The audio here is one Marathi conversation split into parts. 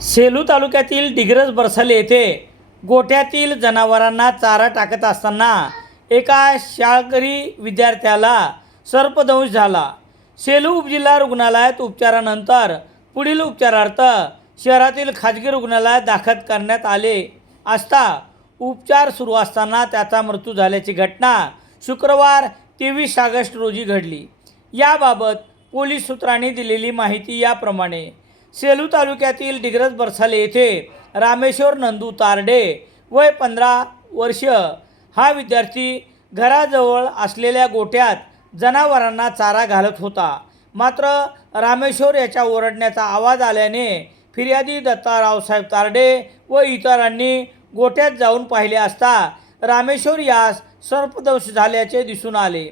सेलू तालुक्यातील डिग्रज बरसाले येथे गोठ्यातील जनावरांना चारा टाकत असताना एका शाळकरी विद्यार्थ्याला सर्पदंश झाला. सेलू उपजिल्हा रुग्णालयात उपचारानंतर पुढील उपचारार्थ शहरातील खाजगी रुग्णालयात दाखल करण्यात आले असता उपचार सुरू असताना त्याचा मृत्यू झाल्याची घटना शुक्रवार तेवीस ऑगस्ट रोजी घडली. याबाबत पोलीस सूत्रांनी दिलेली माहिती याप्रमाणे सेलू तालुक्यातील डिग्रज बरसाले येथे रामेश्वर नंदू तारडे वय पंधरा वर्ष. हा विद्यार्थी घराजवळ असलेल्या गोट्यात जनावरांना चारा घालत होता. मात्र रामेश्वर याच्या ओरडण्याचा आवाज आल्याने फिर्यादी दत्ता रावसाहेब तारडे व इतरांनी गोट्यात जाऊन पाहिले असता रामेश्वर यास सर्पदंश झाल्याचे दिसून आले.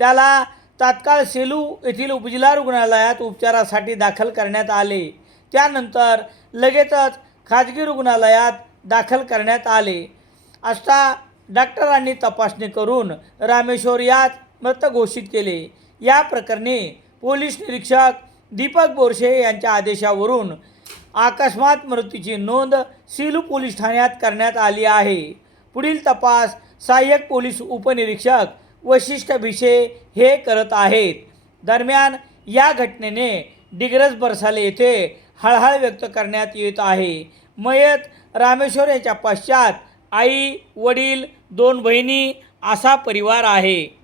त्याला तात्काळ सेलू येथील उपजिल्हा रुग्णालयात उपचारासाठी दाखल करण्यात आले. त्यानंतर लगेचच खाजगी रुग्णालयात दाखल करण्यात आले. असता डॉक्टरांनी तपासणी करून रामेश्वर यात मृत घोषित केले. या प्रकरणी पोलीस निरीक्षक दीपक बोरशे यांच्या आदेशावरून अकस्मात मृत्यूची नोंद सिलू पोलीस ठाण्यात करण्यात आली आहे. पुढील तपास सहाय्यक पोलीस उपनिरीक्षक वशिष्ठ भिशे हे करत आहेत. दरम्यान या घटनेने डिग्रज बरसाले येथे हळहळ व्यक्त करण्यात येत आहे. मयत रामेश्वर याच्या पश्चात आई वडील दोन बहिणी असा परिवार आहे.